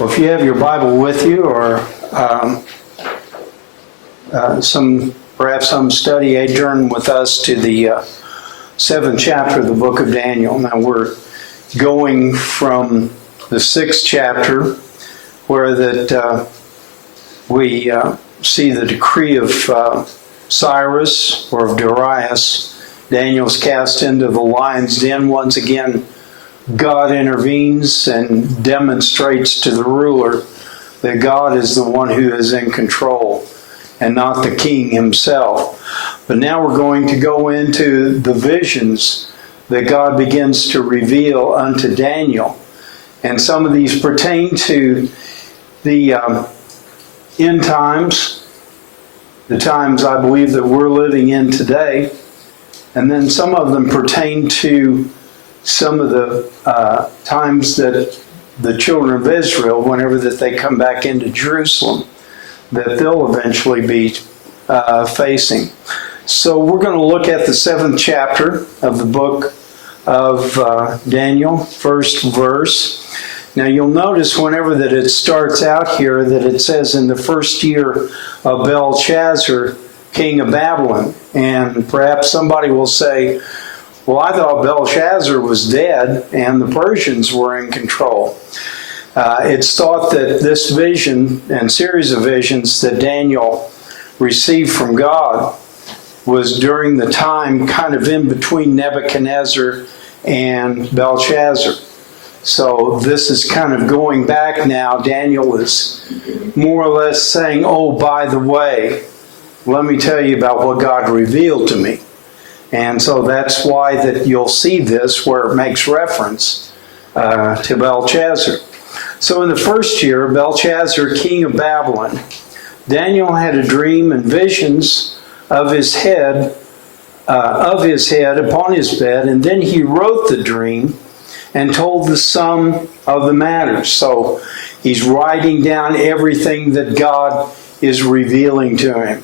Well, if you have your Bible with you, or perhaps some study aid, turn with us to the 7th chapter of the book of Daniel. Now we're going from the 6th chapter, where we see the decree of Cyrus, or of Darius. Daniel's cast into the lion's den. Once again, God intervenes and demonstrates to the ruler that God is the one who is in control and not the king himself. But now we're going to go into the visions that God begins to reveal unto Daniel. And some of these pertain to the end times, the times I believe that we're living in today. And then some of them pertain to some of the times that the children of Israel, whenever that they come back into Jerusalem, that they'll eventually be facing. So we're going to look at the 7th chapter of the book of Daniel, first verse. Now you'll notice whenever that it starts out here that it says in the first year of Belshazzar, king of Babylon. And perhaps somebody will say, well, I thought Belshazzar was dead and the Persians were in control. It's thought that this vision and series of visions that Daniel received from God was during the time kind of in between Nebuchadnezzar and Belshazzar. So this is kind of going back now. Daniel is more or less saying, oh, by the way, let me tell you about what God revealed to me. And so that's why that you'll see this where it makes reference to Belshazzar. So in the first year, Belshazzar, king of Babylon, Daniel had a dream and visions of his head upon his bed, and then he wrote the dream and told the sum of the matter. So he's writing down everything that God is revealing to him.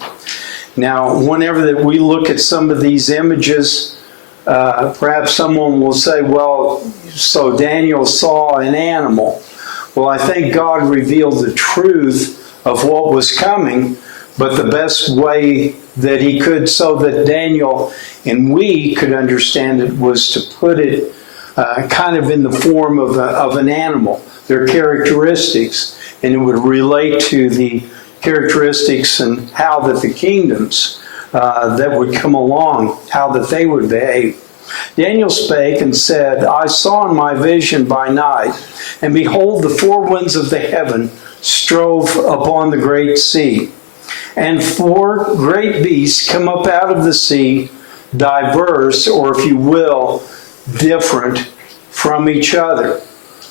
Now, whenever that we look at some of these images, perhaps someone will say, well, so Daniel saw an animal. Well, I think God revealed the truth of what was coming, but the best way that he could so that Daniel and we could understand it was to put it kind of in the form of an animal, their characteristics, and it would relate to the characteristics and how that the kingdoms that would come along, how that they would behave. Daniel spake and said, I saw in my vision by night, and behold, the four winds of the heaven strove upon the great sea. And four great beasts come up out of the sea, diverse, or if you will, different from each other.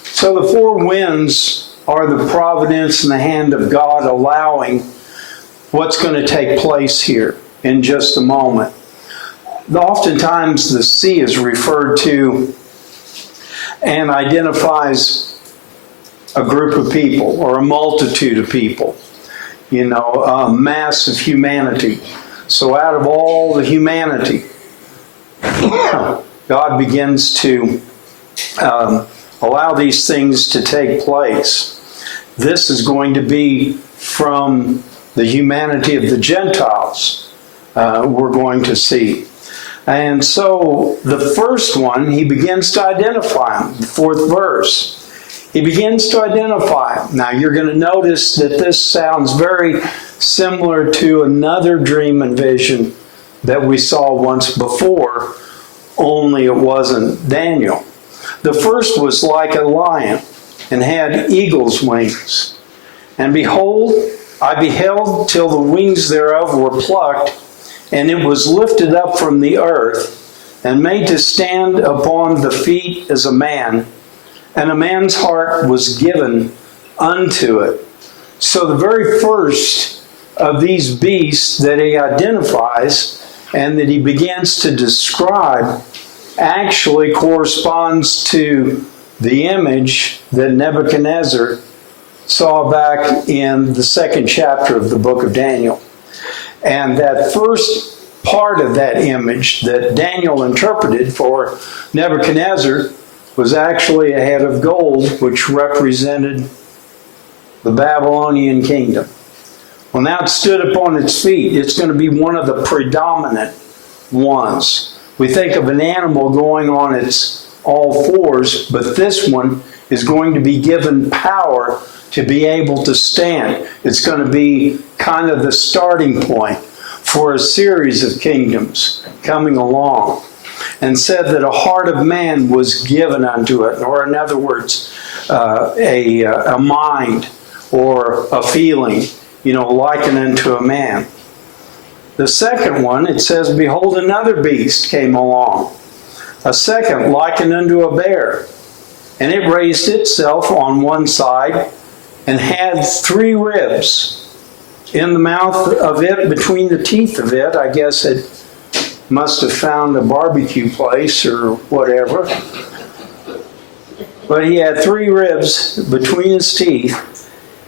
So the four winds are the providence and the hand of God allowing what's going to take place here in just a moment. Oftentimes the sea is referred to and identifies a group of people or a multitude of people, a mass of humanity. So out of all the humanity, God begins to allow these things to take place. This is going to be from the humanity of the Gentiles we're going to see. And so the first one, he begins to identify him, the 4th verse. He begins to identify him. Now you're going to notice that this sounds very similar to another dream and vision that we saw once before, only it wasn't Daniel. The first was like a lion and had eagle's wings. And behold, I beheld till the wings thereof were plucked, and it was lifted up from the earth, and made to stand upon the feet as a man, and a man's heart was given unto it. So the very first of these beasts that he identifies and that he begins to describe actually corresponds to the image that Nebuchadnezzar saw back in the 2nd chapter of the book of Daniel. And that first part of that image that Daniel interpreted for Nebuchadnezzar was actually a head of gold, which represented the Babylonian kingdom. Well, now it stood upon its feet. It's going to be one of the predominant ones. We think of an animal going on its all fours, but this one is going to be given power to be able to stand. It's going to be kind of the starting point for a series of kingdoms coming along. And said that a heart of man was given unto it, or in other words, a mind or a feeling, likened unto a man. The second one, it says, behold, another beast came along, a second likened unto a bear, and it raised itself on one side, and had 3 ribs in the mouth of it, between the teeth of it. I guess it must have found a barbecue place or whatever. But he had 3 ribs between his teeth.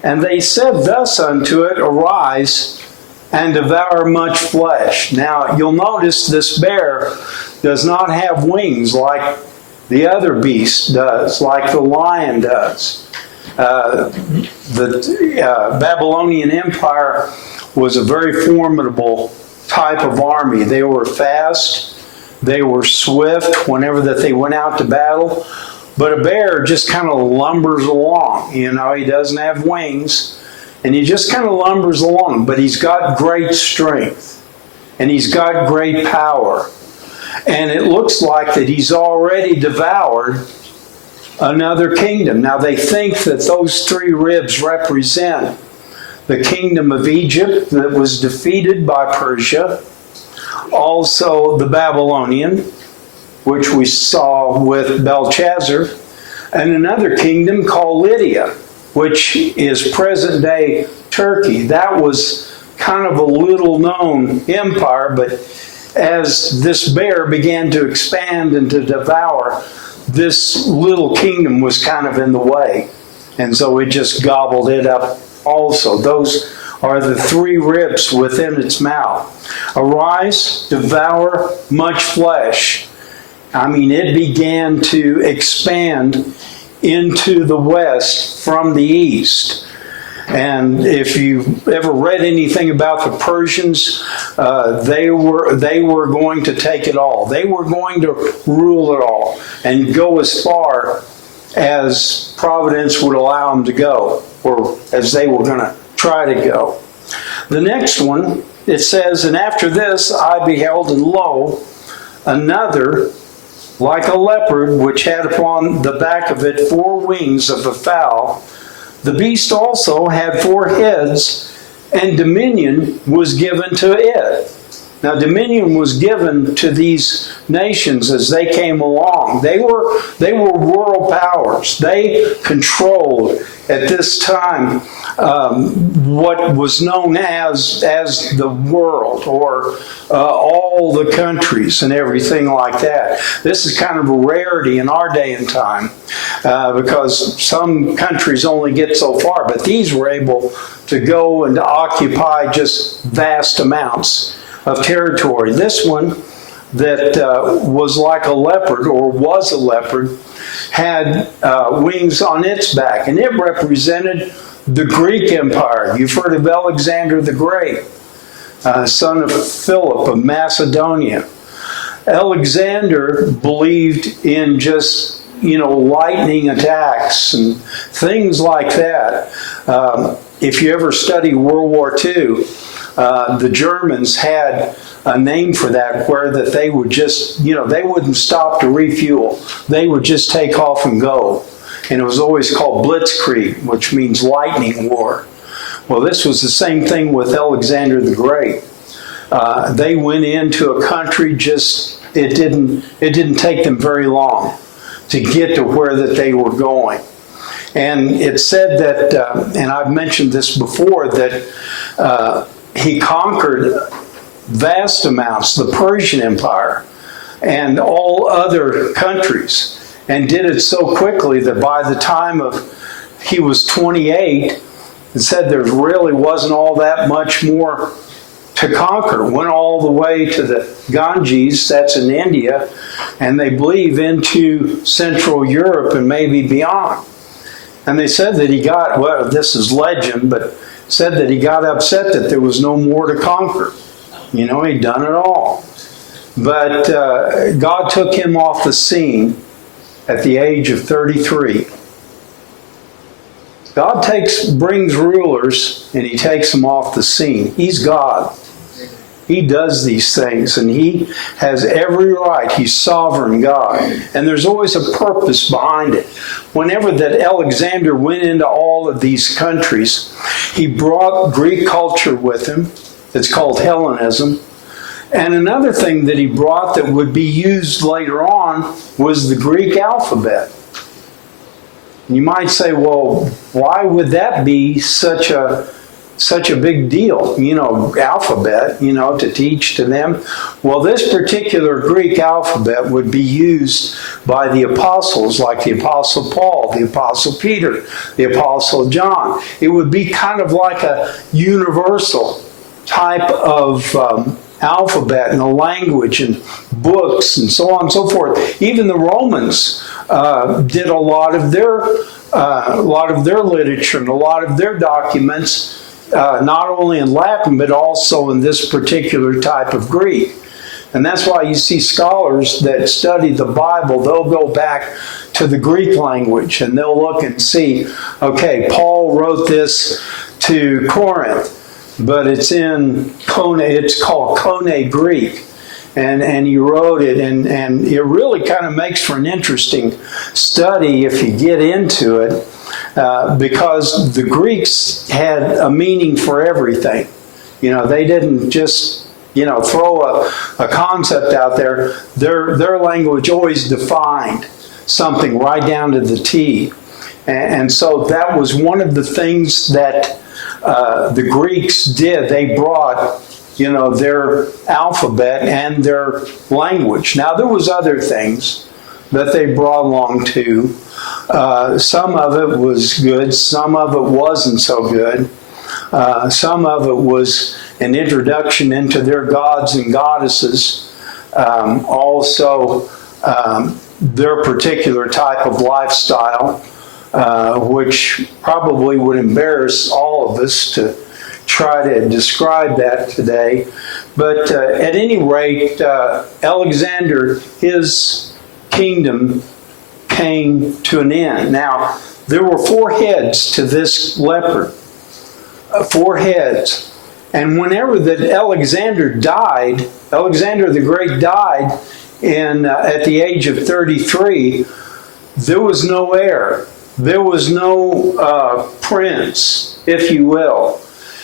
And they said thus unto it, arise and devour much flesh. Now you'll notice this bear does not have wings like the other beast does, like the lion does. The Babylonian Empire was a very formidable type of army. They were fast, they were swift whenever that they went out to battle, but a bear just kind of lumbers along. He doesn't have wings, and he just kind of lumbers along, but he's got great strength, and he's got great power, and it looks like that he's already devoured another kingdom. Now they think that those 3 ribs represent the kingdom of Egypt that was defeated by Persia, also the Babylonian, which we saw with Belshazzar, and another kingdom called Lydia, which is present-day Turkey. That was kind of a little-known empire, but as this bear began to expand and to devour, this little kingdom was kind of in the way, and so it just gobbled it up also. Those are the 3 ribs within its mouth. Arise, devour much flesh. It began to expand into the west from the east. And if you've ever read anything about the Persians, they were going to take it all. They were going to rule it all and go as far as Providence would allow them to go, or as they were going to try to go. The next one, it says, and after this I beheld, and lo, another like a leopard, which had upon the back of it 4 wings of a fowl. The beast also had 4 heads, and dominion was given to it. Now, dominion was given to these nations as they came along. They were world powers. They controlled at this time what was known as the world, or all the countries and everything like that. This is kind of a rarity in our day and time because some countries only get so far, but these were able to go and to occupy just vast amounts of territory. This one that was like a leopard, or was a leopard, had wings on its back, and it represented the Greek Empire. You've heard of Alexander the Great, son of Philip of Macedonia. Alexander believed in just, lightning attacks and things like that. If you ever study World War II, the Germans had a name for that, where that they would just, they wouldn't stop to refuel. They would just take off and go. And it was always called Blitzkrieg, which means lightning war. Well, this was the same thing with Alexander the Great. They went into a country, it didn't take them very long to get to where that they were going. And it said that, and I've mentioned this before, that he conquered vast amounts, the Persian Empire and all other countries, and did it so quickly that by the time he was 28, it said there really wasn't all that much more to conquer. Went all the way to the Ganges, that's in India, and they believe into Central Europe and maybe beyond. And they said that he got, well, this is legend, but said that he got upset that there was no more to conquer. You know, he'd done it all. But God took him off the scene at the age of 33. God brings rulers and he takes them off the scene. He's God. He does these things and he has every right. He's sovereign God. And there's always a purpose behind it. Whenever that Alexander went into all of these countries, he brought Greek culture with him. It's called Hellenism. And another thing that he brought that would be used later on was the Greek alphabet. You might say, well, why would that be such a big deal? You know, alphabet, you know, to teach to them. Well, this particular Greek alphabet would be used by the apostles, like the Apostle Paul, the Apostle Peter, the Apostle John. It would be kind of like a universal type of alphabet and a language and books and so on and so forth. Even the Romans did a lot of their literature and a lot of their documents, not only in Latin but also in this particular type of Greek. And that's why you see scholars that study the Bible, they'll go back to the Greek language and they'll look and see, okay, Paul wrote this to Corinth, but it's called Koine Greek. And he wrote it, and it really kind of makes for an interesting study if you get into it, because the Greeks had a meaning for everything. You know, they didn't just, you know, throw a concept out there. Their language always defined something right down to the T. And so that was one of the things that the Greeks did. They brought, you know, their alphabet and their language. Now, there was other things that they brought along too. Some of it was good. Some of it wasn't so good. Some of it was an introduction into their gods and goddesses. Also, their particular type of lifestyle, which probably would embarrass all of us to try to describe that today. But at any rate, Alexander, his kingdom came to an end. Now, there were 4 heads to this leopard. 4 heads. And whenever that Alexander died, Alexander the Great died at the age of 33, there was no heir. There was no prince, if you will.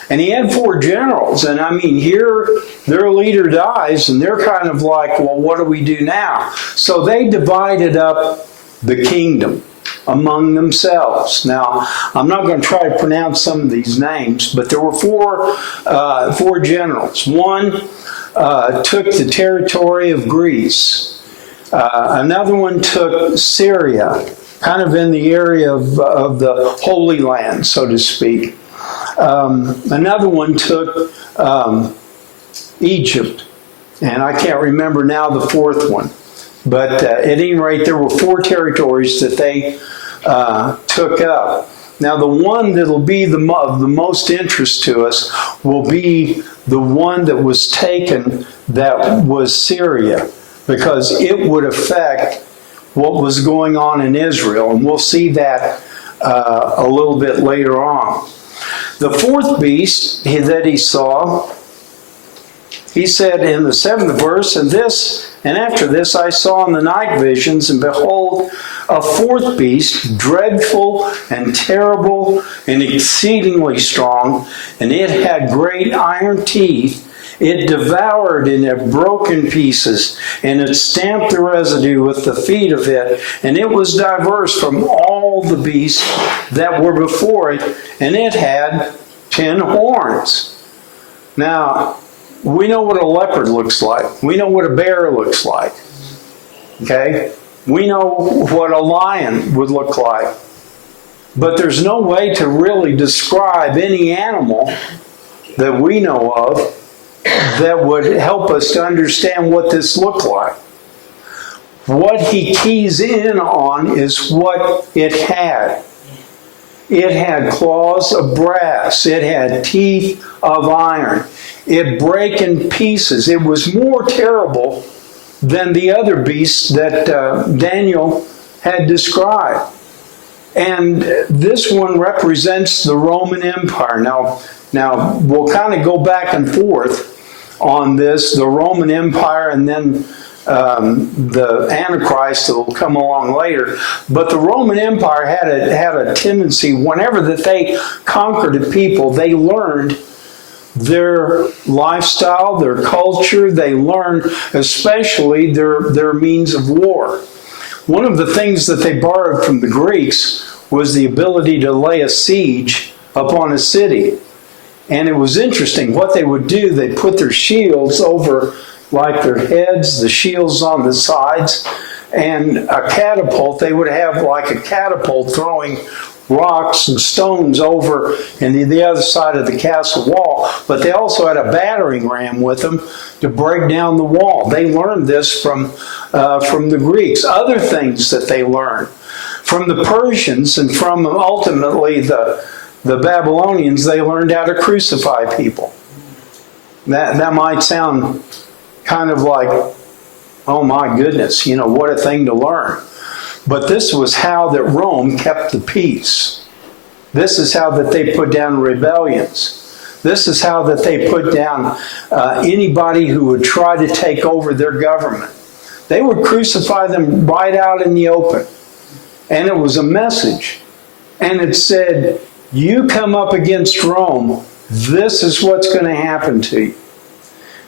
And he had 4 generals. And I mean, here their leader dies and they're kind of like, well, what do we do now? So they divided up the kingdom among themselves. Now, I'm not going to try to pronounce some of these names, but there were 4 generals. One took the territory of Greece. Another one took Syria, kind of in the area of the Holy Land, so to speak. Another one took Egypt, and I can't remember now the 4th one. But at any rate, there were 4 territories that they took up. Now, the one that will be of the most interest to us will be the one that was taken that was Syria, because it would affect what was going on in Israel. And we'll see that a little bit later on. The 4th beast that he saw, he said in the 7th verse, and after this I saw in the night visions, and behold, a 4th beast, dreadful and terrible and exceedingly strong, and it had great iron teeth. It devoured and it broke in pieces, and it stamped the residue with the feet of it, and it was diverse from all the beasts that were before it, and it had 10 horns. Now, we know what a leopard looks like. We know what a bear looks like. Okay? We know what a lion would look like. But there's no way to really describe any animal that we know of that would help us to understand what this looked like. What he keys in on is what it had. It had claws of brass. It had teeth of iron. It brake in pieces. It was more terrible than the other beasts that Daniel had described. And this one represents the Roman Empire. Now we'll kind of go back and forth on this, the Roman Empire and then the Antichrist that will come along later. But the Roman Empire had a tendency, whenever that they conquered a people, they learned their lifestyle, their culture. They learned especially their means of war. One of the things that they borrowed from the Greeks was the ability to lay a siege upon a city. And it was interesting what they would do. They put their shields over like their heads, the shields on the sides, and a catapult. They would have like a catapult throwing rocks and stones over and the other side of the castle wall. But they also had a battering ram with them to break down the wall. They learned this from the Greeks. Other things that they learned from the Persians and from ultimately the Babylonians, they learned how to crucify people. That might sound kind of like, oh my goodness, what a thing to learn. But this was how that Rome kept the peace. This is how that they put down rebellions. This is how that they put down anybody who would try to take over their government. They would crucify them right out in the open. And it was a message. And it said, you come up against Rome, this is what's going to happen to you.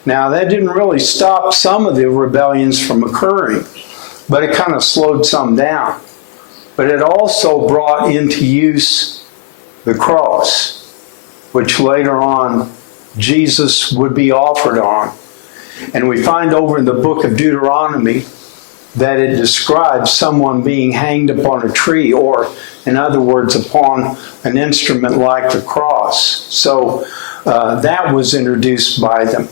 Now, that didn't really stop some of the rebellions from occurring, but it kind of slowed some down. But it also brought into use the cross, which later on Jesus would be offered on. And we find over in the book of Deuteronomy that it describes someone being hanged upon a tree, or in other words, upon an instrument like the cross. So that was introduced by them.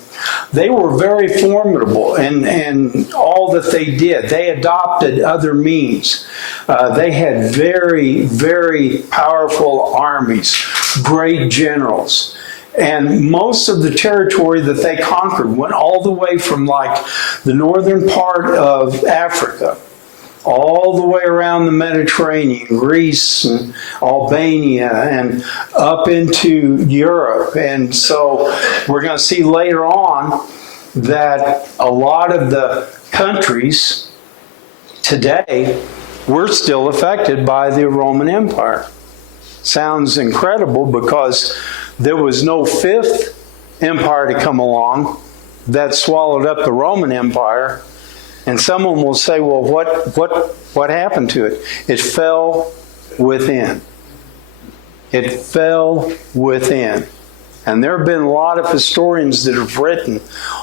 They were very formidable in all that they did. They adopted other means. They had very, very powerful armies, great generals. And most of the territory that they conquered went all the way from like the northern part of Africa, all the way around the Mediterranean, Greece and Albania, and up into Europe. And so we're going to see later on that a lot of the countries today were still affected by the Roman Empire. Sounds incredible because there was no fifth empire to come along that swallowed up the Roman Empire. And someone will say, well, what happened to it? It fell within. It fell within. And there have been a lot of historians that have written.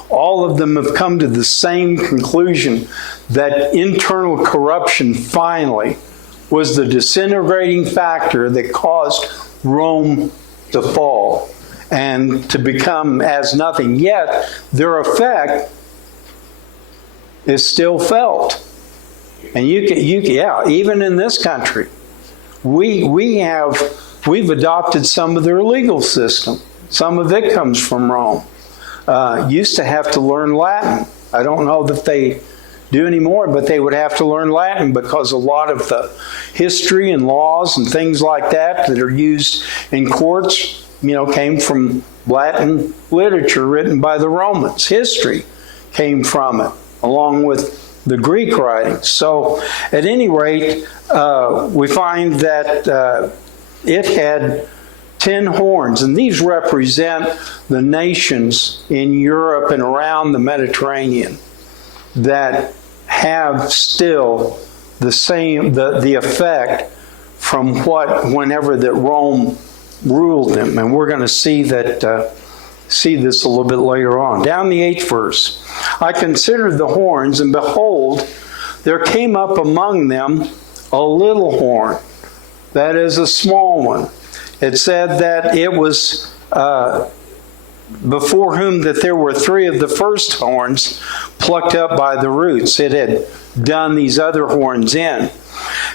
All of them have come to the same conclusion that internal corruption finally was the disintegrating factor that caused Rome to fall and to become as nothing. Yet their effect is still felt. And even in this country, we've adopted some of their legal system. Some of it comes from Rome. Used to have to learn Latin. I don't know that they do anymore, but they would have to learn Latin because a lot of the history and laws and things like that are used in courts, came from Latin literature written by the Romans. History came from it, along with the Greek writings. So, at any rate, we find that it had 10 horns, and these represent the nations in Europe and around the Mediterranean that have still the effect from whenever that Rome ruled them. And we're going to see this a little bit later on. Down the 8th verse. I considered the horns, and behold, there came up among them a little horn, that is a small one. It said that it was before whom that there were 3 of the first horns plucked up by the roots. It had done these other horns in.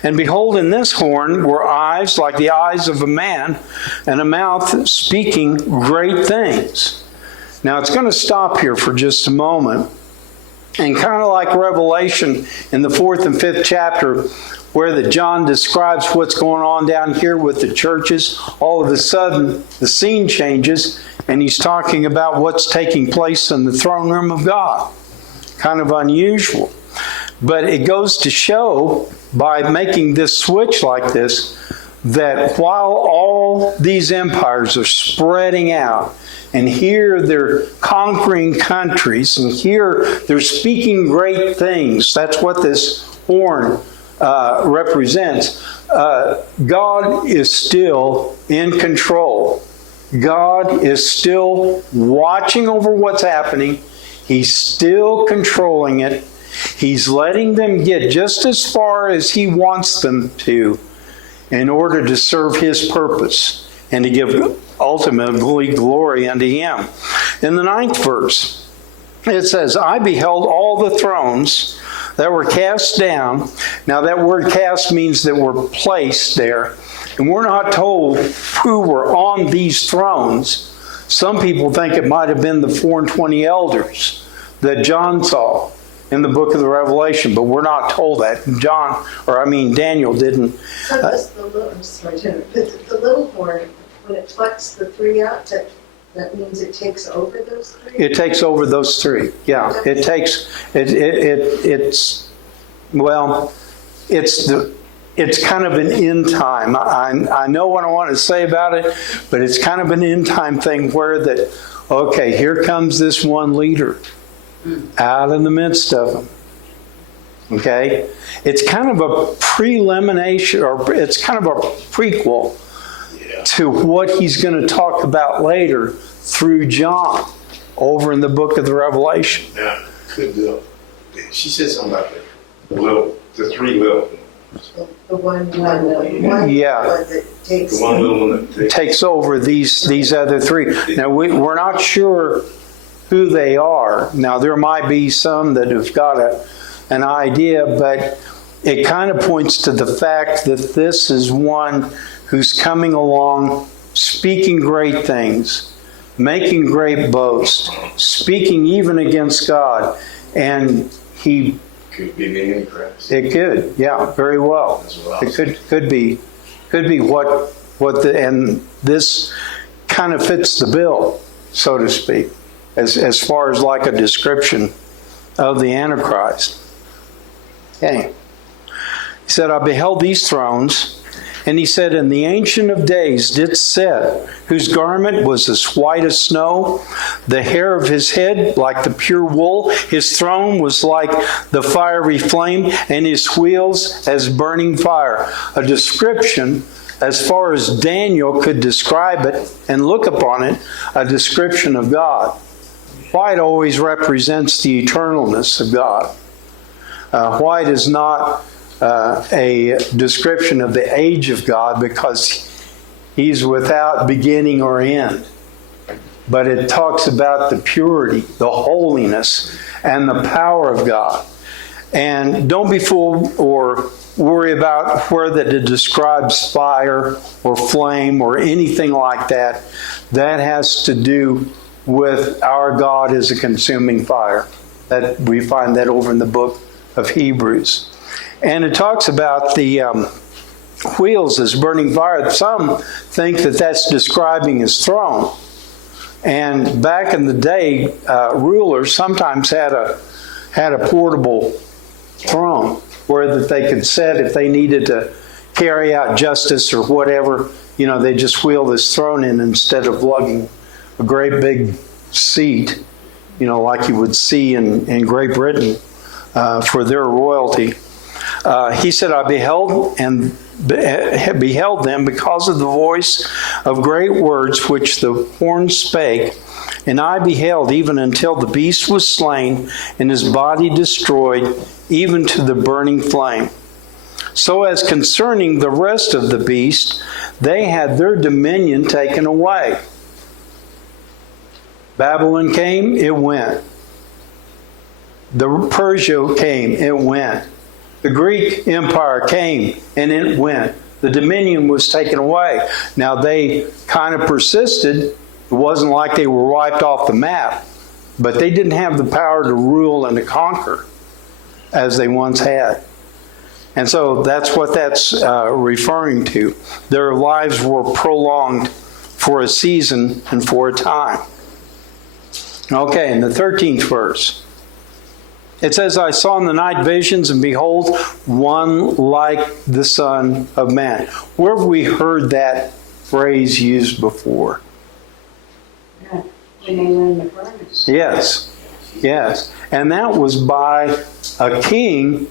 And behold, in this horn were eyes like the eyes of a man, and a mouth speaking great things. Now it's going to stop here for just a moment. And kind of like Revelation in the 4th and 5th chapter, where that John describes what's going on down here with the churches, all of a sudden the scene changes and he's talking about what's taking place in the throne room of God. Kind of unusual. But it goes to show, by making this switch like this, that while all these empires are spreading out, and here they're conquering countries, and here they're speaking great things, that's what this horn represents. God is still in control. God is still watching over what's happening. He's still controlling it. He's letting them get just as far as He wants them to in order to serve His purpose and to give ultimately glory unto Him. In the 9th verse, it says, I beheld all the thrones that were cast down. Now that word cast means that were placed there. And we're not told who were on these thrones. Some people think it might have been the 24 elders that John saw in the book of the Revelation, but we're not told that. Daniel didn't. The little horn, when it plucks the three out, that means it takes over those three? It takes over those three. Yeah. It's kind of an end time. I know what I want to say about it, but it's kind of an end time thing where that, okay, here comes this one leader out in the midst of them. Okay? It's kind of a prelimination, or it's kind of a prequel to what he's going to talk about later through John over in the book of the Revelation. Yeah, she said something about the three little. The one that takes, the one little one that takes over these other three. Now we're not sure who they are. Now there might be some that have got an idea, but it kind of points to the fact that this is one who's coming along, speaking great things, making great boast, speaking even against God, and he could be the Antichrist. It could, yeah, very well. It could be what and this kind of fits the bill, so to speak, as far as like a description of the Antichrist. Okay. He said, I beheld these thrones, and he said, and the Ancient of Days did sit, whose garment was as white as snow, the hair of his head like the pure wool, his throne was like the fiery flame, and his wheels as burning fire. A description, as far as Daniel could describe it and look upon it, a description of God. White always represents the eternalness of God. White is not a description of the age of God because He's without beginning or end. But it talks about the purity, the holiness, and the power of God. And don't be fooled or worry about whether it describes fire or flame or anything like that. That has to do with our God as a consuming fire. That we find that over in the book of Hebrews. And it talks about the wheels as burning fire. Some think that that's describing His throne. And back in the day, rulers sometimes had a portable throne where that they could sit if they needed to carry out justice or whatever. They just wheel this throne in instead of lugging a great big seat, like you would see in Great Britain for their royalty. He said, I beheld them because of the voice of great words which the horn spake. And I beheld even until the beast was slain and his body destroyed, even to the burning flame. So as concerning the rest of the beast, they had their dominion taken away. Babylon came, it went. The Persia came, it went. The Greek Empire came and it went. The dominion was taken away. Now they kind of persisted. It wasn't like they were wiped off the map, but they didn't have the power to rule and to conquer as they once had. And so that's what that's referring to. Their lives were prolonged for a season and for a time. Okay, in the 13th verse, it says, I saw in the night visions, and behold, one like the Son of Man. Where have we heard that phrase used before? Yeah, when they were in the furnace. Yes, yes. And that was by a king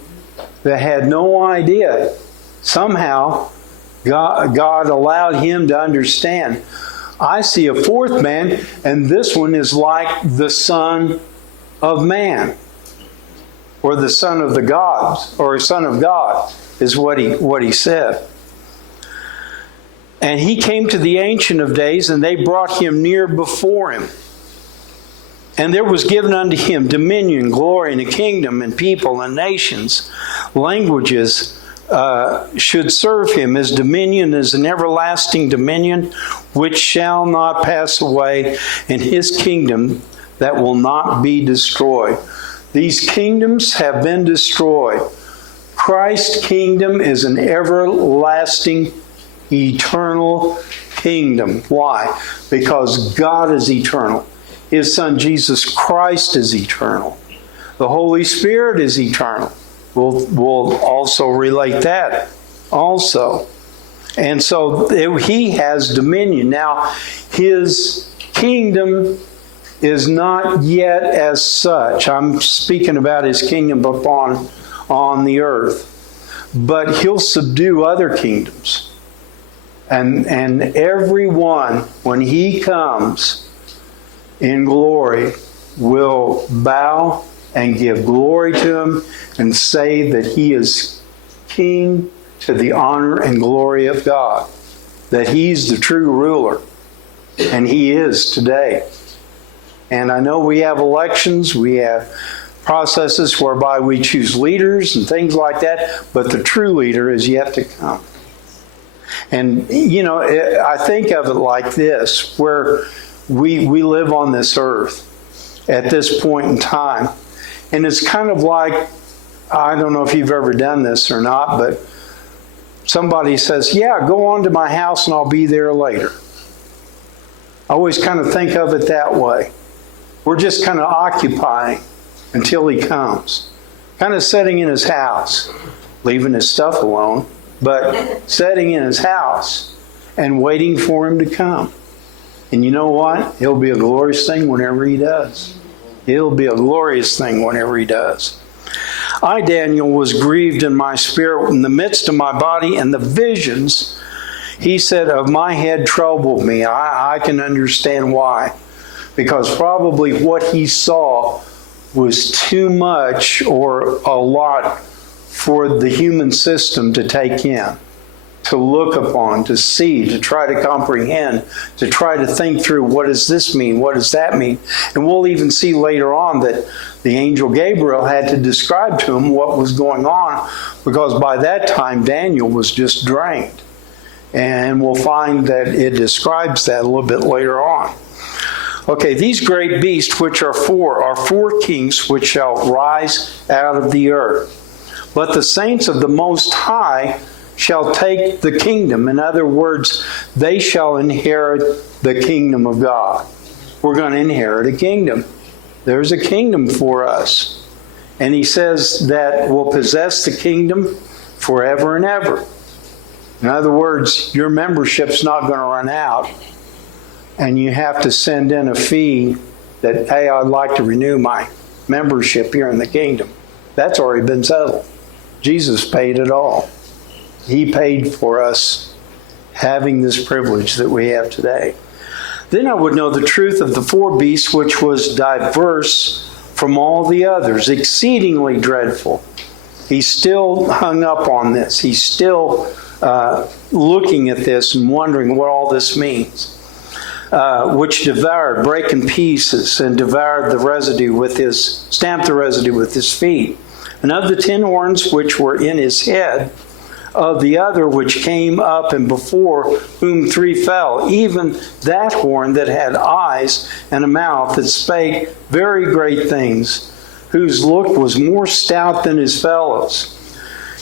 that had no idea. Somehow, God allowed him to understand. I see a fourth man, and this one is like the Son of Man. Or the Son of the gods, or Son of God, is what he said. And he came to the Ancient of Days, and they brought him near before him. And there was given unto him dominion, glory, and a kingdom, and people, and nations, languages should serve him. His dominion is an everlasting dominion, which shall not pass away, and his kingdom that will not be destroyed. These kingdoms have been destroyed. Christ's kingdom is an everlasting, eternal kingdom. Why? Because God is eternal. His Son Jesus Christ is eternal. The Holy Spirit is eternal. We'll also relate that also. And so he has dominion. Now, his kingdom is not yet as such. I'm speaking about his kingdom on the earth. But he'll subdue other kingdoms. And everyone, when he comes in glory, will bow and give glory to him and say that he is king to the honor and glory of God. That he's the true ruler. And he is today. And I know we have elections, we have processes whereby we choose leaders and things like that, but the true leader is yet to come. And, you know, I think of it like this, where we live on this earth at this point in time. And it's kind of like, I don't know if you've ever done this or not, but somebody says, yeah, go on to my house and I'll be there later. I always kind of think of it that way. We're just kind of occupying until he comes. Kind of sitting in his house, leaving his stuff alone, but sitting in his house and waiting for him to come. And you know what? It'll be a glorious thing whenever he does. It'll be a glorious thing whenever he does. I, Daniel, was grieved in my spirit in the midst of my body, and the visions, he said, of my head troubled me. I can understand why. Because probably what he saw was too much or a lot for the human system to take in, to look upon, to see, to try to comprehend, to try to think through, what does this mean? What does that mean? And we'll even see later on that the angel Gabriel had to describe to him what was going on, because by that time Daniel was just drained. And we'll find that it describes that a little bit later on. Okay, these great beasts, which are four kings which shall rise out of the earth. But the saints of the Most High shall take the kingdom. In other words, they shall inherit the kingdom of God. We're going to inherit a kingdom. There's a kingdom for us. And he says that we'll possess the kingdom forever and ever. In other words, your membership's not going to run out. And you have to send in a fee that, hey, I'd like to renew my membership here in the kingdom. That's already been settled. Jesus paid it all. He paid for us having this privilege that we have today. Then I would know the truth of the four beasts, which was diverse from all the others, exceedingly dreadful. He's still hung up on this. He's still looking at this and wondering what all this means. Which devoured, brake in pieces, and devoured the residue with stamped the residue with his feet. And of the 10 horns which were in his head, of the other which came up and before whom 3 fell, even that horn that had eyes and a mouth that spake very great things, whose look was more stout than his fellows.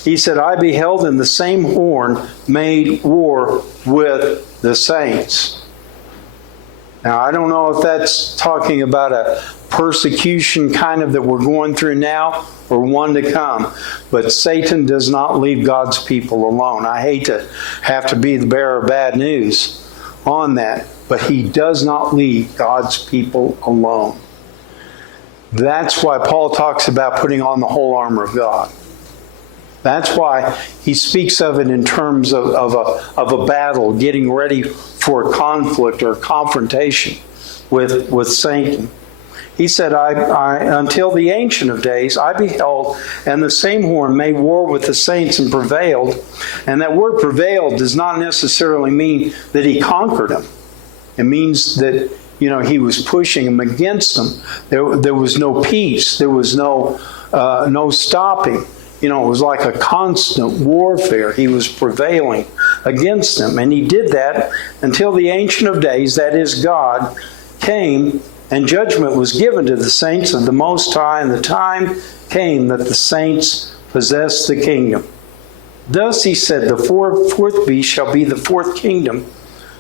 He said, I beheld, and the same horn made war with the saints. Now, I don't know if that's talking about a persecution kind of that we're going through now or one to come, but Satan does not leave God's people alone. I hate to have to be the bearer of bad news on that, but he does not leave God's people alone. That's why Paul talks about putting on the whole armor of God. That's why he speaks of it in terms of a battle, getting ready for a conflict or a confrontation with Satan. He said, until the Ancient of Days, I beheld, and the same horn made war with the saints and prevailed. And that word prevailed does not necessarily mean that he conquered them. It means that, he was pushing them against them. There was no peace. There was no stopping. It was like a constant warfare. He was prevailing against them. And he did that until the Ancient of Days, that is God, came, and judgment was given to the saints of the Most High, and the time came that the saints possessed the kingdom. Thus he said, the fourth beast shall be the fourth kingdom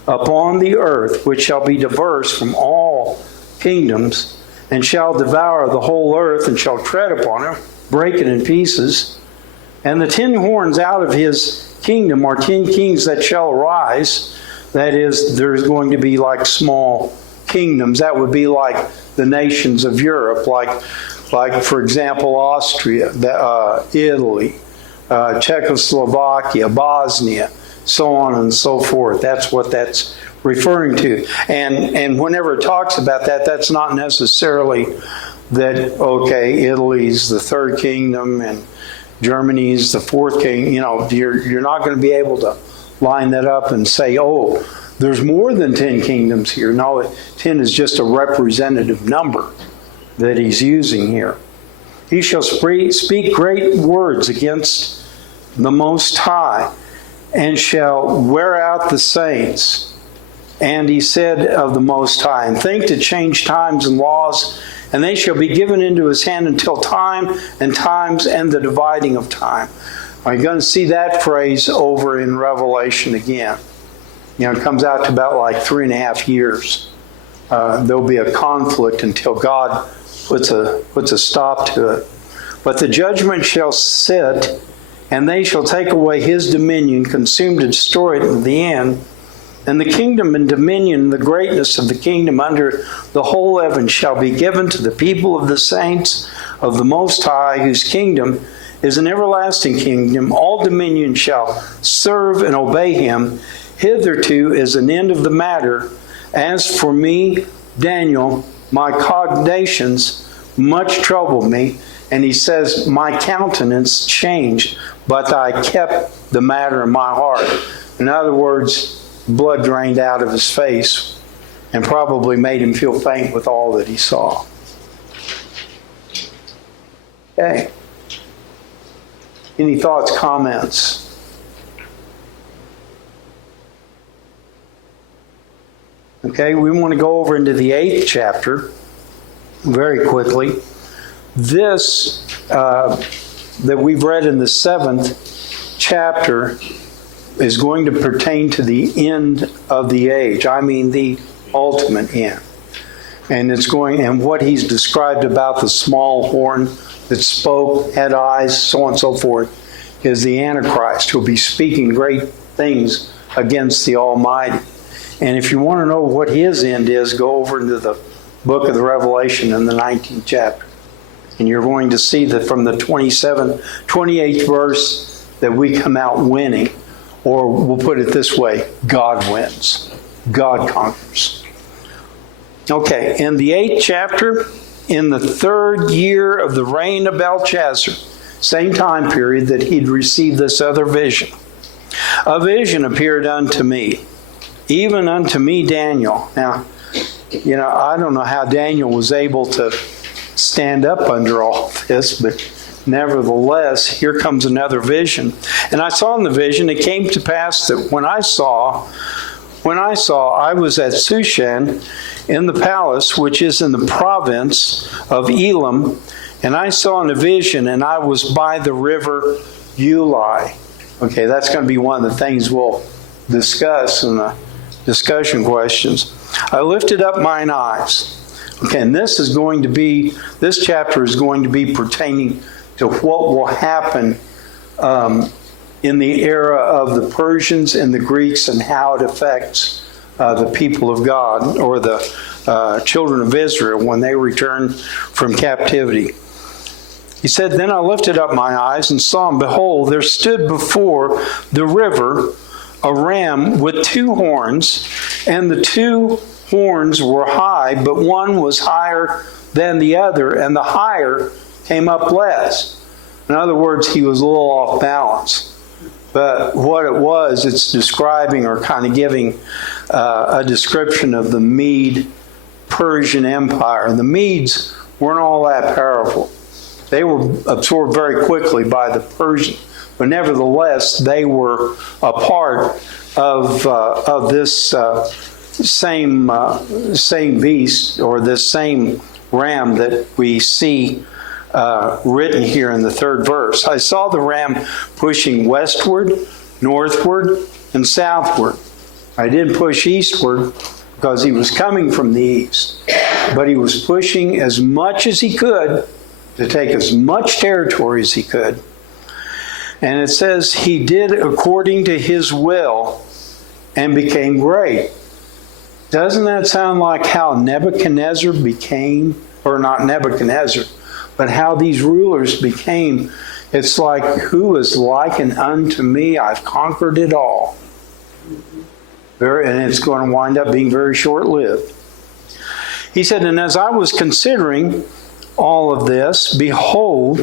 upon the earth, which shall be diverse from all kingdoms, and shall devour the whole earth, and shall tread upon it, break it in pieces. And the 10 horns out of his kingdom are 10 kings that shall arise. That is, there's going to be like small kingdoms. That would be like the nations of Europe, like for example, Austria, Italy, Czechoslovakia, Bosnia, so on and so forth. That's what that's referring to. And whenever it talks about that, that's not necessarily that, okay, Italy's the third kingdom and Germany's the fourth kingdom. You're not going to be able to line that up and say, oh, there's more than 10 kingdoms here. No, 10 is just a representative number that he's using here. He shall speak great words against the Most High, and shall wear out the saints. And he said of the Most High, and think to change times and laws, and they shall be given into his hand until time and times and the dividing of time. Are you going to see that phrase over in Revelation again? It comes out to about like 3.5 years. There'll be a conflict until God puts a stop to it. But the judgment shall sit, and they shall take away his dominion, consume to destroy it in the end. And the kingdom and dominion and the greatness of the kingdom under the whole heaven shall be given to the people of the saints of the Most High, whose kingdom is an everlasting kingdom. All dominion shall serve and obey him. Hitherto is an end of the matter. As for me, Daniel, my cogitations much troubled me. And he says, my countenance changed, but I kept the matter in my heart. In other words, blood drained out of his face and probably made him feel faint with all that he saw. Okay. Any thoughts, comments? Okay, we want to go over into the 8th chapter very quickly. This that we've read in the 7th chapter is going to pertain to the end of the age. I mean the ultimate end. And what he's described about the small horn that spoke, had eyes, so on and so forth, is the Antichrist who will be speaking great things against the Almighty. And if you want to know what his end is, go over into the book of the Revelation in the 19th chapter. And you're going to see that from the 28th verse that we come out winning. Or we'll put it this way, God wins. God conquers. Okay, in the 8th chapter, in the 3rd year of the reign of Belshazzar, same time period that he'd received this other vision. A vision appeared unto me, even unto me Daniel. Now, I don't know how Daniel was able to stand up under all this, but Nevertheless, here comes another vision. And I saw in the vision, it came to pass that when I saw, I was at Shushan in the palace, which is in the province of Elam, and I saw in a vision, and I was by the river Ulai. Okay, that's going to be one of the things we'll discuss in the discussion questions. I lifted up mine eyes. Okay, and this chapter is going to be pertaining to what will happen in the era of the Persians and the Greeks and how it affects the people of God, or the children of Israel when they return from captivity. He said, Then I lifted up my eyes and saw, and behold, there stood before the river a ram with 2 horns, and the 2 horns were high, but one was higher than the other, and the higher came up less. In other words, he was a little off balance. But what it was, it's describing or kind of giving a description of the Mede-Persian Empire. And the Medes weren't all that powerful. They were absorbed very quickly by the Persians. But nevertheless, they were a part of this same beast, or this same ram that we see written here in the 3rd verse. I saw the ram pushing westward, northward, and southward. I didn't push eastward because he was coming from the east, but he was pushing as much as he could to take as much territory as he could. And it says he did according to his will and became great. Doesn't that sound like how Nebuchadnezzar became, or not Nebuchadnezzar, but how these rulers became? It's like, who is likened unto me? I've conquered it all. And it's going to wind up being very short-lived. He said, and as I was considering all of this, behold,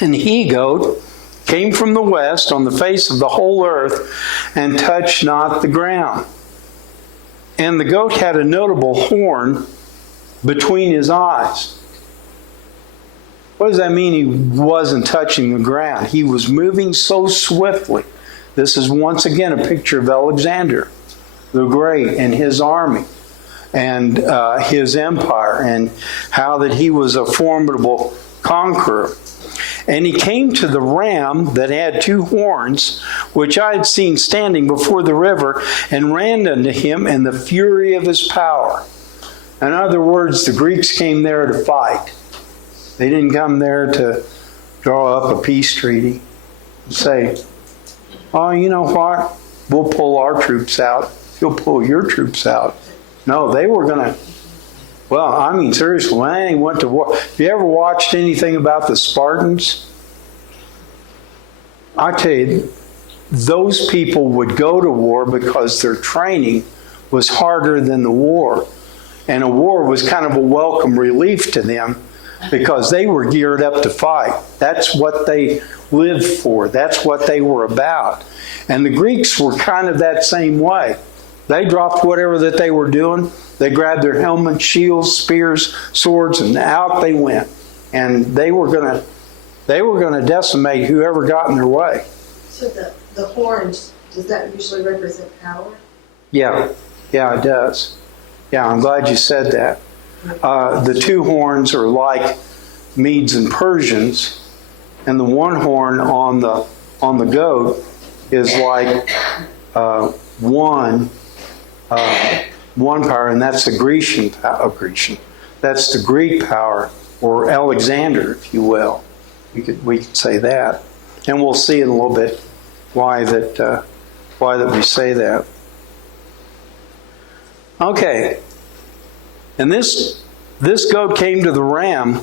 an he-goat came from the west on the face of the whole earth and touched not the ground. And the goat had a notable horn between his eyes. What does that mean he wasn't touching the ground? He was moving so swiftly. This is once again a picture of Alexander the Great and his army and his empire, and how that he was a formidable conqueror. And he came to the ram that had 2 horns, which I had seen standing before the river, and ran unto him in the fury of his power. In other words, the Greeks came there to fight. They didn't come there to draw up a peace treaty and say, oh, you know what? We'll pull our troops out. You'll pull your troops out. No, they were going to, well, I mean, seriously, when they went to war. Have you ever watched anything about the Spartans? I tell you, those people would go to war because their training was harder than the war. And a war was kind of a welcome relief to them because they were geared up to fight. That's what they lived for. That's what they were about. And the Greeks were kind of that same way. They dropped whatever that they were doing. They grabbed their helmets, shields, spears, swords, and out they went. And they were going to decimate whoever got in their way. So the horns, does that usually represent power? Yeah, it does. Yeah, I'm glad you said that. The 2 horns are like Medes and Persians, and the 1 horn on the goat is like one power, and that's the Grecian power. That's the Greek power, or Alexander, if you will. We could say that, and we'll see in a little bit why that we say that. Okay, and this goat came to the ram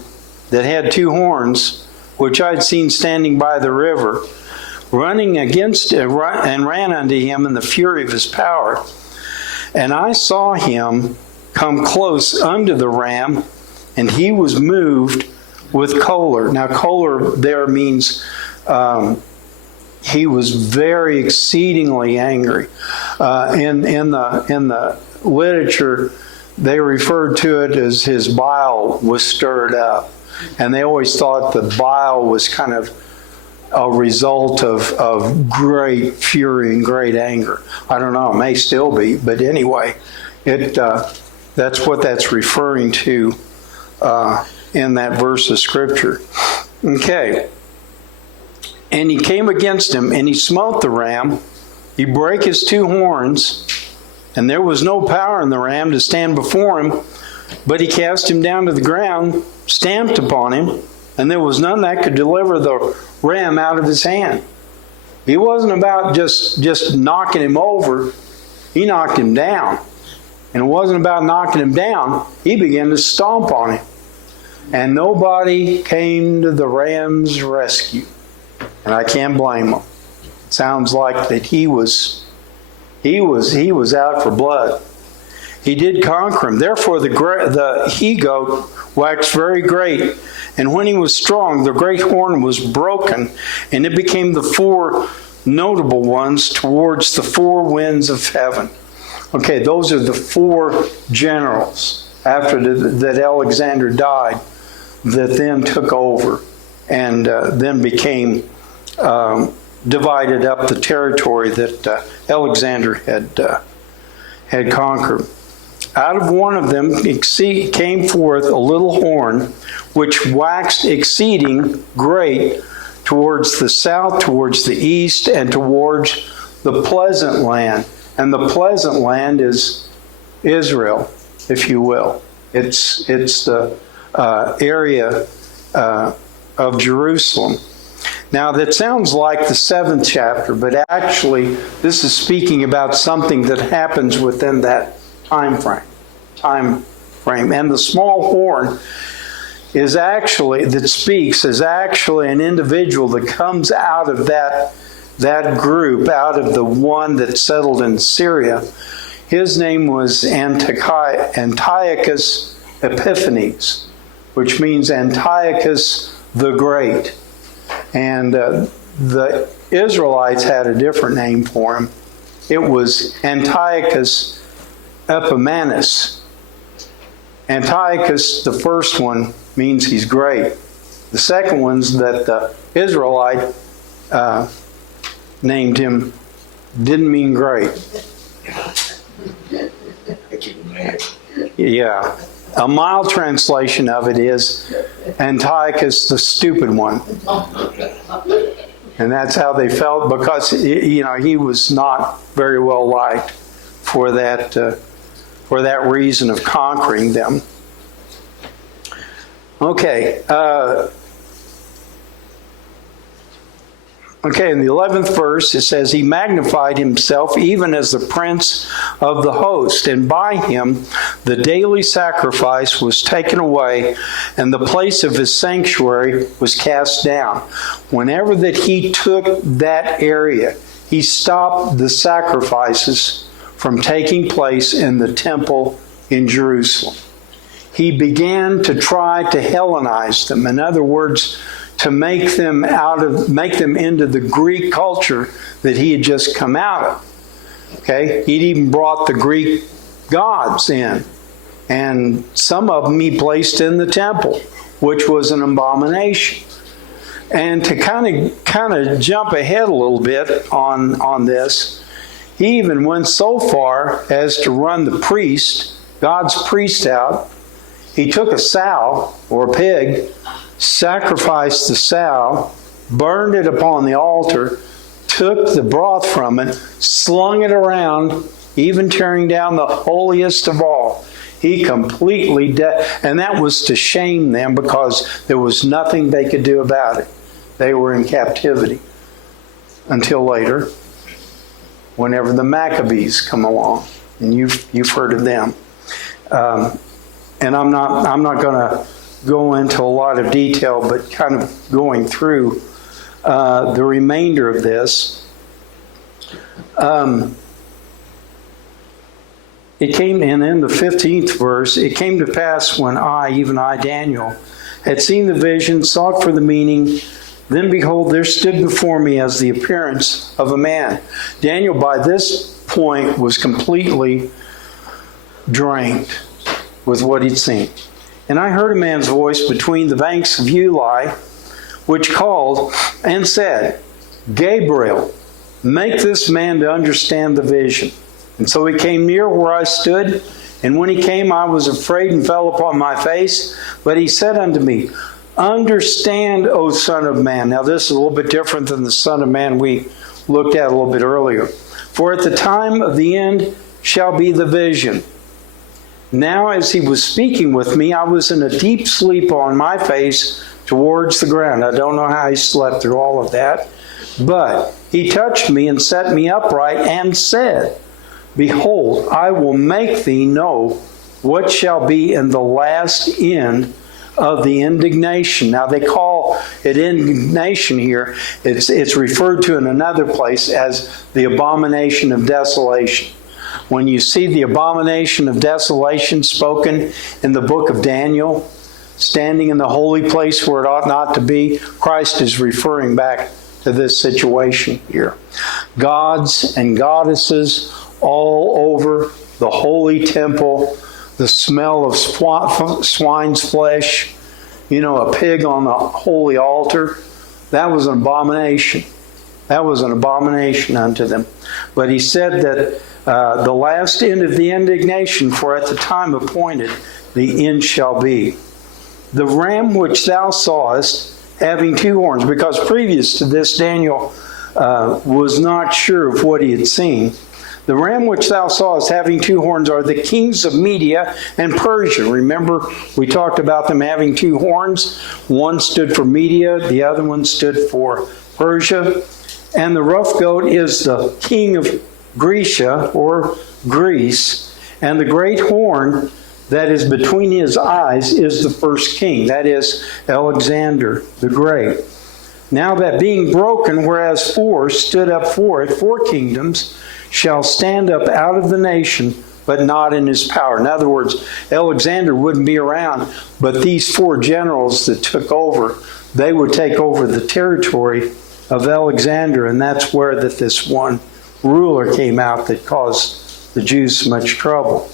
that had 2 horns, which I'd seen standing by the river, running against it, and ran unto him in the fury of his power. And I saw him come close unto the ram, and he was moved with choler. Now, choler there means he was very exceedingly angry. In the literature, they referred to it as his bile was stirred up. And they always thought the bile was kind of a result of great fury and great anger. I don't know, it may still be, but anyway, that's what that's referring to in that verse of Scripture. Okay. And he came against him, and he smote the ram. He brake his two horns, and there was no power in the ram to stand before him, but he cast him down to the ground, stamped upon him, and there was none that could deliver the ram out of his hand. He wasn't about just knocking him over. He knocked him down. And it wasn't about knocking him down. He began to stomp on him. And nobody came to the ram's rescue. And I can't blame him. Sounds like that he was out for blood. He did conquer him. Therefore the he-goat waxed very great. And when he was strong, the great horn was broken, and it became the four notable ones towards the four winds of heaven. Okay, those are the four generals after that Alexander died that then took over and then became divided up the territory that Alexander had conquered. Out of one of them came forth a little horn, which waxed exceeding great towards the south, towards the east, and towards the pleasant land. And the pleasant land is Israel, if you will. It's the area of Jerusalem. Now, that sounds like the 7th chapter, but actually, this is speaking about something that happens within that time frame. And the small horn is actually an individual that comes out of that group, out of the one that settled in Syria. His name was Antiochus Epiphanes, which means Antiochus the Great. And the Israelites had a different name for him. It was Antiochus Epimanes. Antiochus, the first one, means he's great. The second one's that the Israelite named him didn't mean great. Yeah. A mild translation of it is Antiochus the stupid one. And that's how they felt, because he was not very well liked for that reason of conquering them. Okay. In the 11th verse, it says, he magnified himself even as the prince of the host, and by him the daily sacrifice was taken away, and the place of his sanctuary was cast down. Whenever that he took that area, he stopped the sacrifices from taking place in the temple in Jerusalem. He began to try to Hellenize them. In other words, to make them into the Greek culture that he had just come out of. Okay? He'd even brought the Greek gods in. And some of them he placed in the temple, which was an abomination. And to kind of jump ahead a little bit on this, he even went so far as to run the priest, God's priest, out. He took a sow or a pig, sacrificed the sow, burned it upon the altar, took the broth from it, slung it around, even tearing down the holiest of all. He completely and that was to shame them, because there was nothing they could do about it. They were in captivity until later, whenever the Maccabees come along, and you've heard of them. And I'm not going to go into a lot of detail, but kind of going through the remainder of this. It came in the 15th verse, it came to pass when I, Daniel, had seen the vision, sought for the meaning, then behold, there stood before me as the appearance of a man. Daniel, by this point, was completely drained with what he'd seen. And I heard a man's voice between the banks of Uli, which called and said, Gabriel, make this man to understand the vision. And so he came near where I stood, and when he came, I was afraid and fell upon my face. But he said unto me, understand, O Son of Man. Now this is a little bit different than the Son of Man we looked at a little bit earlier. For at the time of the end shall be the vision. Now as he was speaking with me, I was in a deep sleep on my face towards the ground. I don't know how he slept through all of that. But he touched me and set me upright and said, behold, I will make thee know what shall be in the last end of the indignation. Now they call it indignation here. It's referred to in another place as the abomination of desolation. When you see the abomination of desolation spoken in the book of Daniel, standing in the holy place where it ought not to be, Christ is referring back to this situation here. Gods and goddesses all over the holy temple, the smell of swine's flesh, a pig on the holy altar. That was an abomination. That was an abomination unto them. But he said that the last end of the indignation, for at the time appointed, the end shall be. The ram which thou sawest, having two horns, because previous to this, Daniel was not sure of what he had seen. The ram which thou sawest having two horns are the kings of Media and Persia. Remember, we talked about them having two horns. One stood for Media, the other one stood for Persia. And the rough goat is the king of Grecia, or Greece. And the great horn that is between his eyes is the first king. That is Alexander the Great. Now that being broken, whereas four stood up for it, four kingdoms shall stand up out of the nation, but not in his power. In other words, Alexander wouldn't be around, but these four generals that took over, they would take over the territory of Alexander, and that's where this one ruler came out that caused the Jews so much trouble.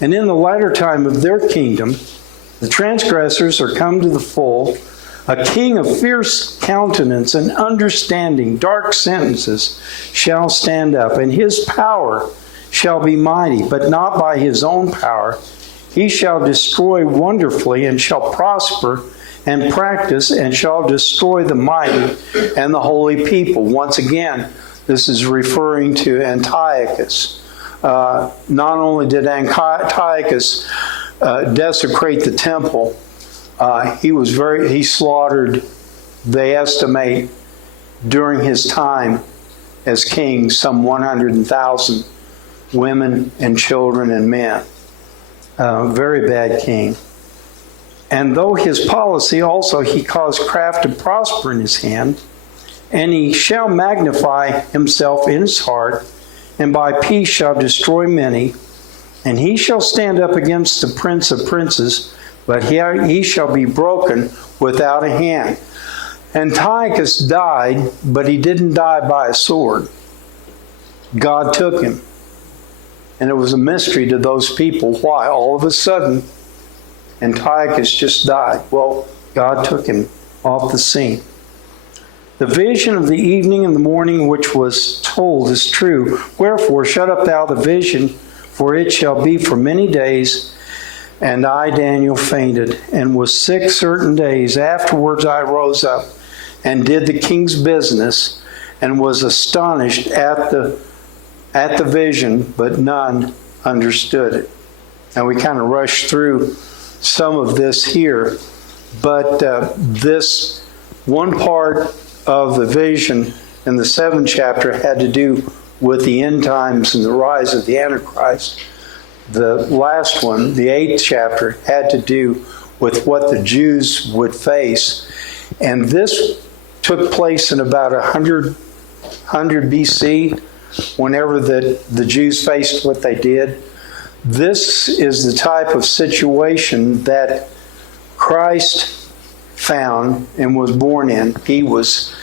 And in the latter time of their kingdom, the transgressors are come to the full. A king of fierce countenance and understanding, dark sentences, shall stand up, and his power shall be mighty, but not by his own power. He shall destroy wonderfully, and shall prosper and practice, and shall destroy the mighty and the holy people. Once again, this is referring to Antiochus. Not only did Antiochus desecrate the temple, he slaughtered, they estimate, during his time as king, some 100,000 women and children and men. Very bad king. And though his policy also, he caused craft to prosper in his hand, and he shall magnify himself in his heart, and by peace shall destroy many, and he shall stand up against the prince of princes, but he shall be broken without a hand. Antiochus died, but he didn't die by a sword. God took him. And it was a mystery to those people why all of a sudden Antiochus just died. Well, God took him off the scene. The vision of the evening and the morning which was told is true. Wherefore shut up thou the vision, for it shall be for many days. And I, Daniel, fainted and was sick certain days. Afterwards I rose up and did the king's business, and was astonished at the vision, but none understood it. And we kind of rushed through some of this here, but this one part of the vision in the 7th chapter had to do with the end times and the rise of the Antichrist. The last one, the 8th chapter, had to do with what the Jews would face. And this took place in about 100 BC, whenever the Jews faced what they did. This is the type of situation that Christ found and was born in. He was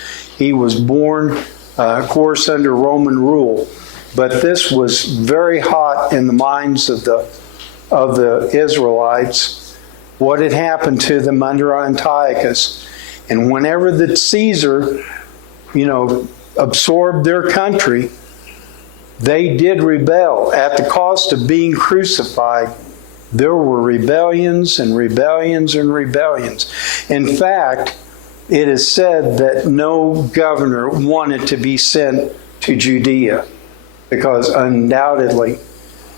born, of course, under Roman rule, but this was very hot in the minds of the Israelites what had happened to them under Antiochus. And whenever the Caesar, absorbed their country, they did rebel. At the cost of being crucified, there were rebellions and rebellions and rebellions. In fact, it is said that no governor wanted to be sent to Judea because undoubtedly,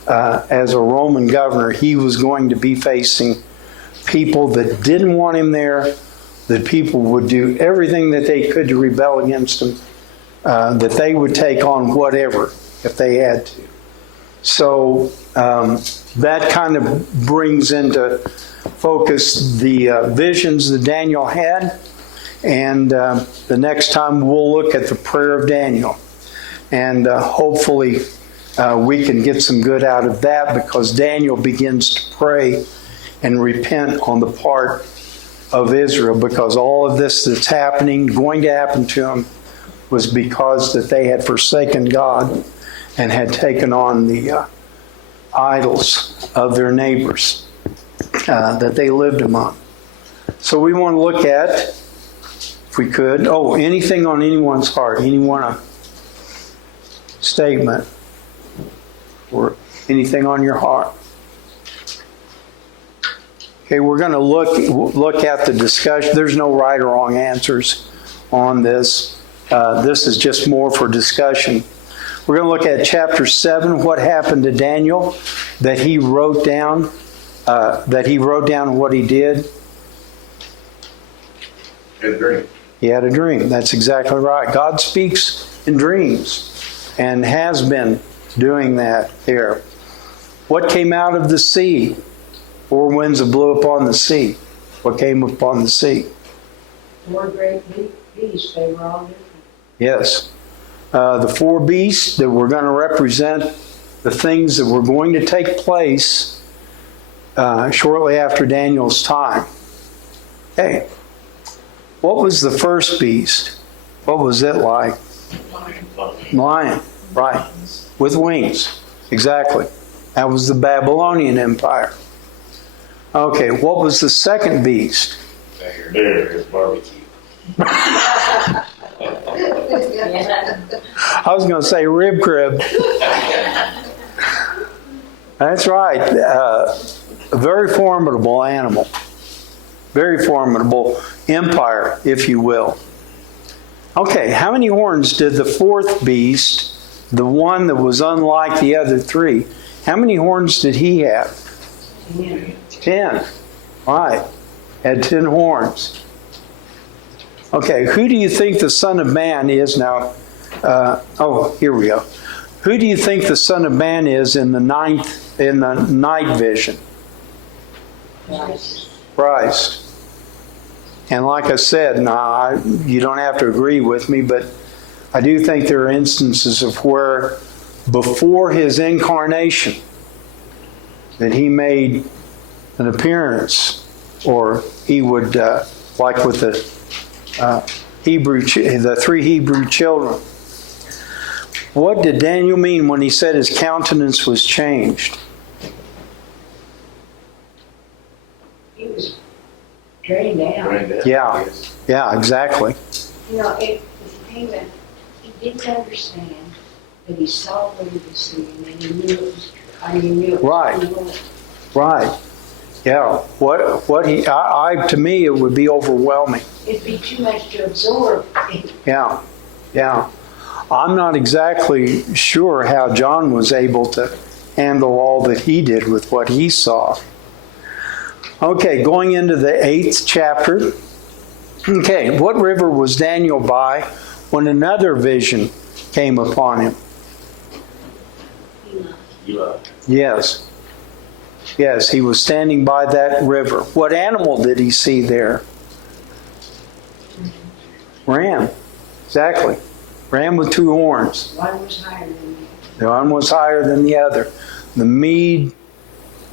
as a Roman governor, he was going to be facing people that didn't want him there, that people would do everything that they could to rebel against him, that they would take on whatever if they had to. So that kind of brings into focus the visions that Daniel had. And the next time we'll look at the prayer of Daniel. And hopefully we can get some good out of that, because Daniel begins to pray and repent on the part of Israel, because all of this that's going to happen to them, was because that they had forsaken God and had taken on the idols of their neighbors that they lived among. So we want to look at, if we could, anything on anyone's heart, anyone a statement or anything on your heart. Okay, we're going to look at the discussion. There's no right or wrong answers on this. This is just more for discussion. We're going to look at chapter 7, what happened to Daniel, that he wrote down what he did. Had a dream. He had a dream. That's exactly right. God speaks in dreams and has been doing that here. What came out of the sea? 4 winds that blew upon the sea. What came upon the sea? 4 great beasts, they were all different. Yes. The 4 beasts that were going to represent the things that were going to take place shortly after Daniel's time. Hey, what was the first beast? What was it like? Lion, right. With wings. Exactly. That was the Babylonian Empire. Okay, what was the second beast? There is barbecue. I was going to say rib crib. That's right. A very formidable animal. Very formidable empire, if you will. Okay, how many horns did the 4th beast, the one that was unlike the other 3, how many horns did he have? 10. Right. Had 10 horns. Okay, who do you think the Son of Man is now? Here we go. Who do you think the Son of Man is in the night vision? Christ. And like I said, you don't have to agree with me, but I do think there are instances of where before his incarnation that he made an appearance, or he would, like with the 3 Hebrew children. What did Daniel mean when he said his countenance was changed? He was drained out. Yeah, exactly. It was a thing that he didn't understand, but he saw what he was seeing, and he knew it was true. He knew it was Right. true. Right. Yeah. To me, it would be overwhelming. It'd be too much to absorb. Yeah. I'm not exactly sure how John was able to handle all that he did with what he saw. Okay, going into the 8th chapter. Okay, what river was Daniel by when another vision came upon him? Yes. Yes, he was standing by that river. What animal did he see there? Ram. Exactly. Ram with 2 horns. One was higher than the other. The one was higher than the other. The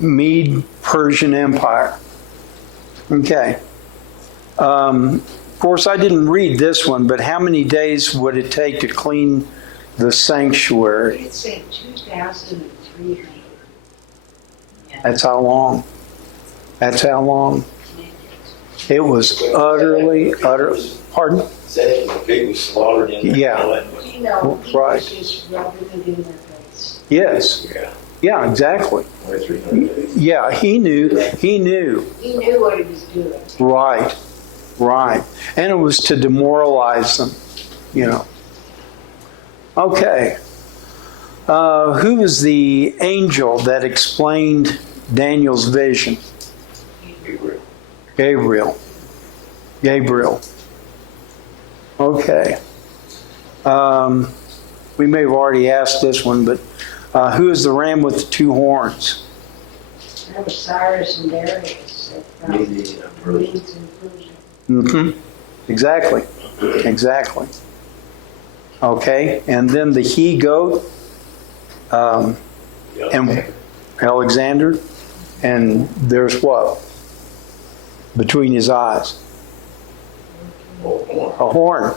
Mede-Persian Empire. Okay. Of course, I didn't read this one, but how many days would it take to clean the sanctuary? It said 2,300. That's how long. That's how long? It was utterly, pardon? Said it was a pig was slaughtered in Yeah. You know, he Right. was just rubbing it in their face. Yes. Yeah. Yeah, exactly. 2,300 days. Yeah, he knew. He knew what he was doing. Right. Right. And it was to demoralize them, you know. Okay. Who was the angel that explained Daniel's vision? Gabriel. Gabriel. Okay. We may have already asked this one, but who is the ram with the two horns? That was Cyrus and Darius. Medes and Persia. Mm-hmm. Exactly. Exactly. Okay. And then the he-goat, and Alexander, and there's what? Between his eyes. A horn.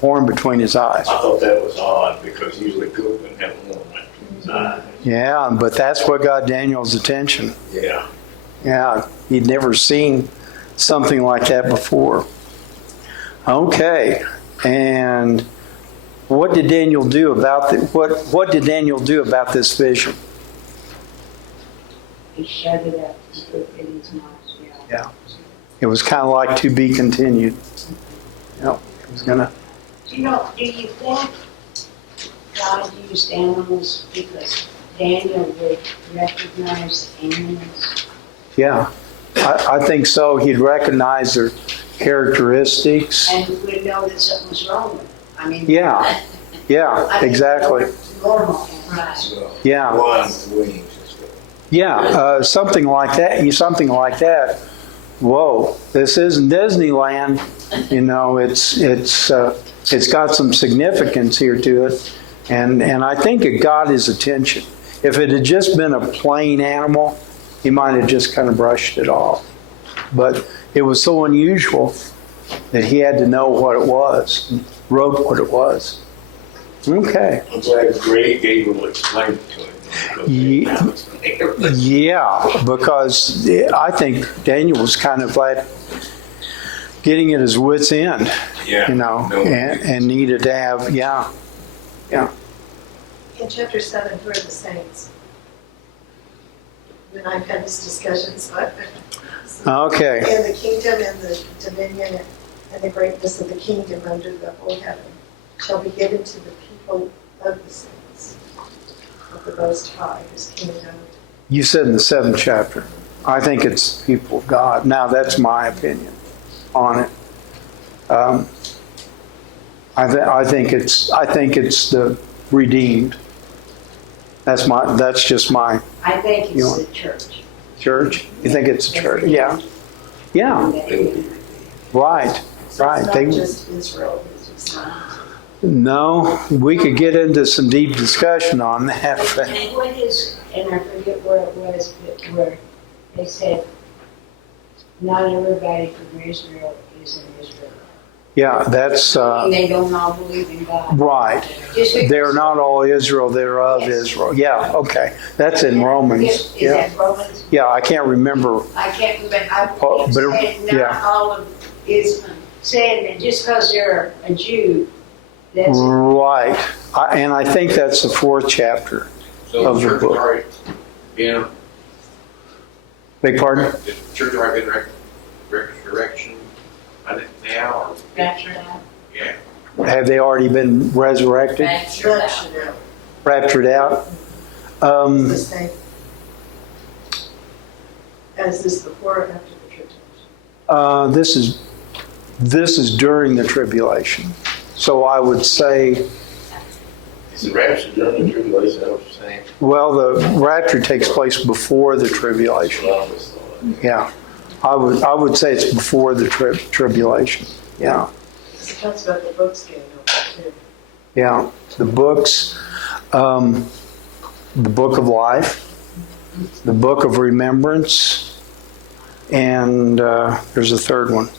Horn between his eyes. I thought that was odd because usually goat wouldn't have one between his eyes. Yeah, but that's what got Daniel's attention. Yeah. Yeah, he'd never seen something like that before. Okay, and what did Daniel do about what did Daniel do about this vision? He shut it up and put it in his mouth. Yeah. It was kind of like to be continued. Yep, it was gonna. Do you think God used animals because Daniel would recognize animals? Yeah, I think so. He'd recognize their characteristics. And would know that something was wrong with them. I mean, Yeah, yeah, exactly. Normal, right? So, Yeah. One's wings and stuff. Yeah, something like that. Something like that. Whoa, this isn't Disneyland. You know, it's got some significance here to it, and I think it got his attention. If it had just been a plain animal, he might have just kind of brushed it off. But it was so unusual that he had to know what it was, wrote what it was. Okay. I'm glad Gabriel explained it to him. Yeah, because I think Daniel was kind of like getting at his wits' end, Yeah. you know, and needed to have, yeah. In chapter 7, who are the saints? When I've had this discussion, so Okay. and the kingdom and the dominion and the greatness of the kingdom under the whole heaven shall be given to the people of the saints of the Most High, whose kingdom. You said in the 7th chapter. I think it's people of God. Now, that's my opinion on it. I think it's the redeemed. That's just my I think You it's want- the church. church. You think it's a church? Yeah. Yeah. Right. So Right. it's not They, just Israel, it's just not. no, we could get into some deep discussion on that. But And what is, and I forget where it was, but where they said, not everybody from Israel is in Israel. yeah, that's And they don't all believe in God. right. Just because- They're not all Israel, they're of Yes. Israel. Yeah, okay. That's in Romans. Is Yeah. that Romans? Yeah, I can't remember. I can't remember, I Oh, keep but- saying yeah. not all of Islam, saying that just because they're a Jew, that's, Right. And I think that's the 4th chapter So of the the church book. already been, Beg pardon? the church already been resurrection, I think now, or, raptured out. yeah. Have they already been resurrected? Raptured That out. should know. Raptured out? The same. As is before or after the tribulation? This is during the tribulation. So I would say, Is the rapture during the tribulation? Is that what you're saying? well, the rapture takes place before the tribulation. Well, I always thought. Yeah. I would say it's before the tribulation. Yeah. It talks about the books getting opened too. Yeah. The books, the book of life, the book of remembrance, and there's a third one.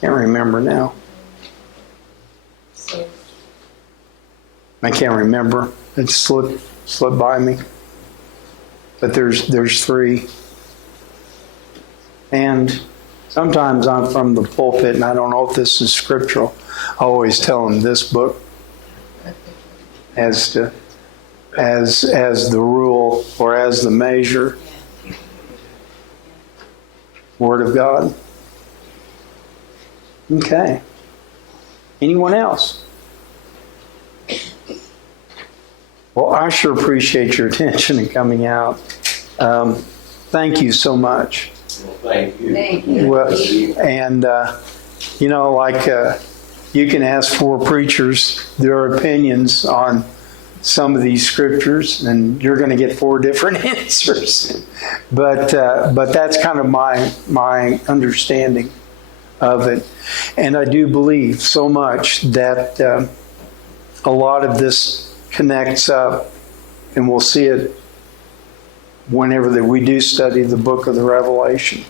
Can't remember now. So I can't remember. It slipped by me. but there's three. And sometimes I'm from the pulpit, and I don't know if this is scriptural. I always tell them this book as the rule or as the measure. Word of God. Okay. Anyone else? Well, I sure appreciate your attention and coming out. Thank you so much. Well, thank you. Thank you. Well, and, you can ask 4 preachers their opinions on some of these scriptures, and you're going to get 4 different answers. But that's kind of my understanding of it. And I do believe so much that a lot of this connects up, and we'll see it whenever that we do study the book of the Revelation.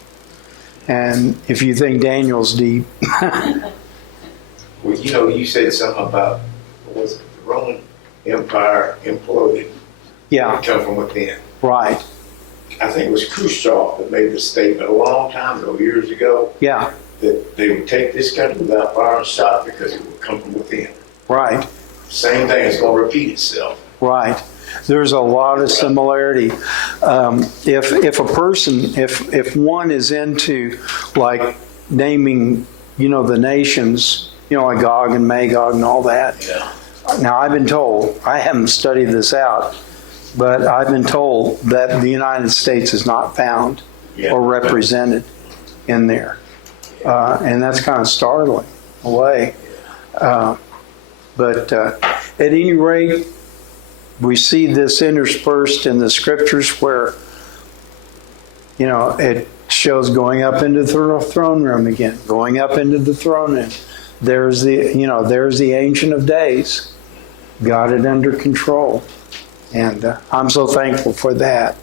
And if you think Daniel's deep, Well, you know, you said something about, what was it, the Roman Empire imploded. yeah, It come from within. right, I think it was Khrushchev that made the statement a long time ago, years ago, yeah, that they would take this country without fire and shot because it would come from within. right, Same thing is going to repeat itself. right. There's a lot of similarity. If a person, if one is into like naming, the nations, like Gog and Magog and all that. Yeah. Now I've been told, I haven't studied this out, but I've been told that the United States is not found or represented in there. And that's kind of startling in a way. But at any rate, we see this interspersed in the scriptures where, it shows going up into the throne room again, going up into the throne room. There's the Ancient of Days, got it under control. And I'm so thankful for that.